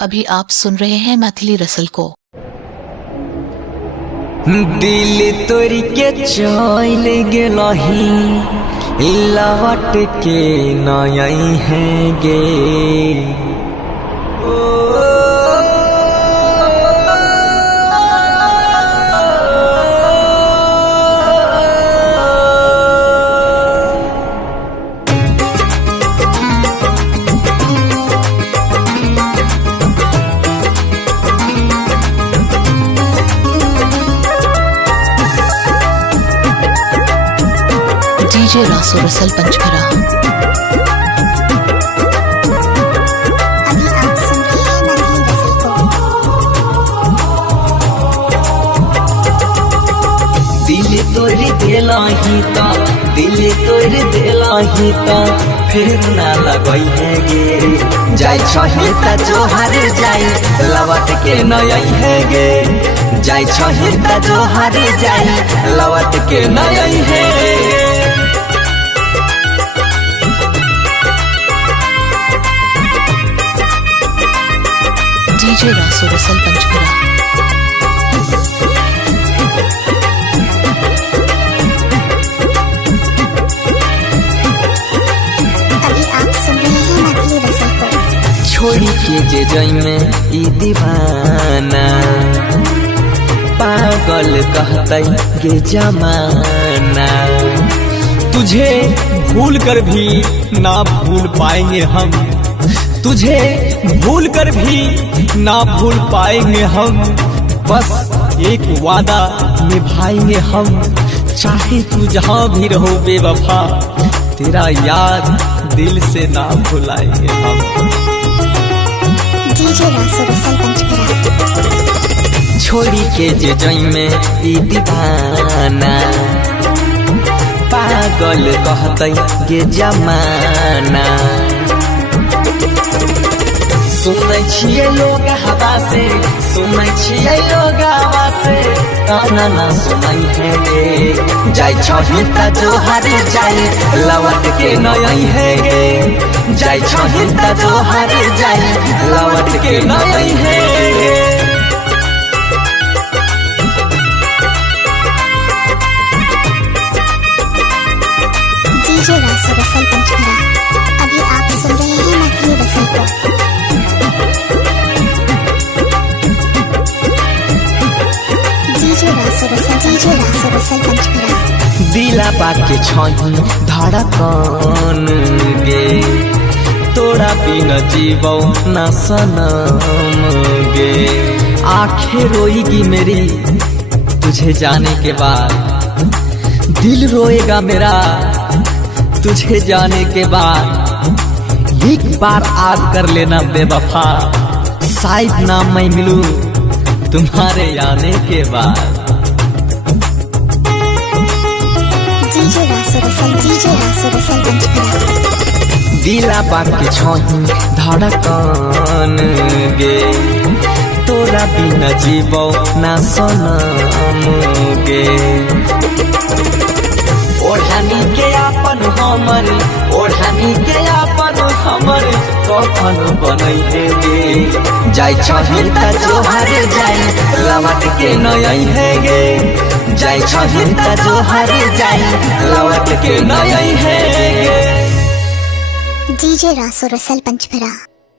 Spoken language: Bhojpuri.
अभी आप सुन रहे हैं मैथिली रसल को। दिल तोरी के चल गेलही लौट के नई है गे डीजे रासो रसल पंचखरा। अभी आप सुन रहे हैं मैथिली रसल को। दिल तोरी दिलाही ता दिल तोरी दिलाही ता फिर ना लगई है गे जाय छही ता जोहर जाई लवट के नई है गे जाय छही ता जोहर जाई लवट के नई है डीजे रासो रसल पंचखरा। अभी आप सुन रहे हैं मैथिली रसल को। छोड़ी के जे जई में ई दीवाना पागल कहते गे जमाना तुझे भूल कर भी ना भूल पाएंगे हम तुझे भूल कर भी ना भूल पाएंगे हम बस एक वादा निभाएंगे हम चाहे तू जहां भी रहो बेवफा तेरा याद दिल से ना भुलाएंगे हम। डीजे रासो रसल पंचखरा। छोड़ी के जे जई में ई दीवाना पागल कहते गे जमाना सुनै छियै लोग हवा से सुनै छियै लोग हवा से गाना ना सुनाई है गे जाय छही ता जोहर जाई लवट के नई है गे जाय छही ता जोहर जाई लवट के नई है गे। डीजे रासो रसल पंचखरा। अभी आप सुन रहे हैं मैथिली रसल को। डीजे रासो रसल पंचखरा। दिला बाके छही धड़कन गे तोरा बिन जीवो न सनम गे आंखें रोएगी मेरी तुझे जाने के बाद दिल रोएगा मेरा तुझे जाने के बाद एक बार याद कर लेना बेवफा शायद ना मैं मिलूं तुम्हारे आने के बाद। डीजे रासो रसल पंचखरा। दिला बाके छही धड़कन गे तोरा बिना जीवो ना सनम गे ओढ़ानी के आपन हमर ओढ़ानी के आपन हमर कफन बनई है गे जाय छही ता जोहर जाई लवट के नई है गे जाय छही ता जोहर जाई लवट के नई है गे। डीजे रासो रसल पंचखरा।